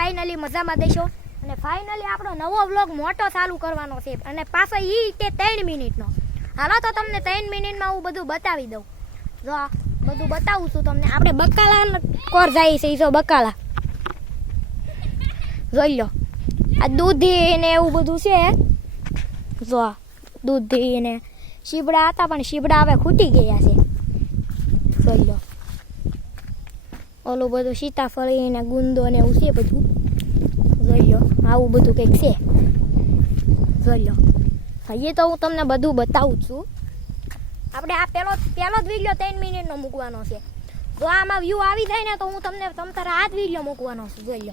Finally મજામાં દેશો અને ફાઇનલી આપણો નવો વ્લોગ મોટો ચાલુ કરવાનો છે અને પાછો ઈ તે 3 મિનિટનો. હાલો તો તમને 3 મિનિટમાં હું બધું બતાવી દઉં. જો આ બધું બતાવું છું તમને. આપણે બકાલા કોર જાય છે, જો બકાલા જોઈ લો. આ દૂધી ને એવું બધું છે. જો આ દૂધી ને શીબડા હતા પણ શીબડા હવે ખૂટી ગયા છે. જોઈ લો ઓલું બધું સીતાફળી ને ગુંદો ને એવું છે બધું. જોઈ લો આવું બધું કંઈક છે. જોઈ લો એ તો હું તમને બધું બતાવું છું. આપણે આ પેલો જ વિડીયો 3 મિનિટનો મૂકવાનો છે. જો આમાં વ્યૂ આવી જાય ને તો હું તમને તારા આ જ વિડીયો મૂકવાનો છું. જોઈ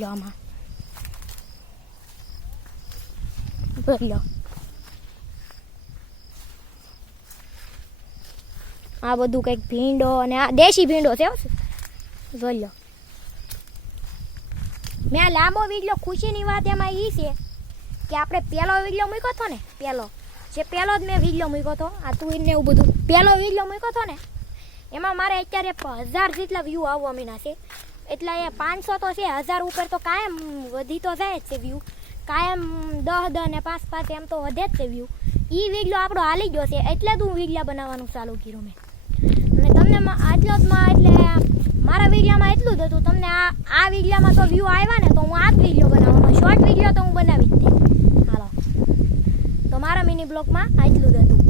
લો આમાં જોઈ લો આ બધું કંઈક ભીંડો અને આ દેશી ભીંડો છે. જોઈ લો મેં આ લાંબો વિડીયો ખુશીની વાત એમાં એ છે કે આપણે પહેલો વિડીયો મૂક્યો હતો ને પહેલો જ મેં વિડીયો મૂક્યો હતો આ તું ને એવું બધું પહેલો વિડીયો મૂક્યો હતો ને એમાં મારે અત્યારે 1000 જેટલા વ્યૂ આવવા મીના છે. એટલે એ 500 તો છે, 1000 ઉપર તો કાયમ વધી તો જાય જ છે વ્યૂ. કાયમ 10 ને 5 એમ તો વધે જ છે વ્યૂ. એ વિડીયો આપણો હાલી ગયો છે એટલે જ હું વિડીયો બનાવવાનું ચાલુ કર્યું મેં. અને તમને આટલો જ એટલે મારા વિડીયોમાં એટલું જ હતું. તમને આ વિડીયોમાં તો વ્યૂ આવ્યા ને તો હું આ જ વિડીયો બનાવવાનો. શોર્ટ વિડીયો તો હું બનાવી જ દે. હાલો તો મારા મિની બ્લોગમાં આટલું જ હતું.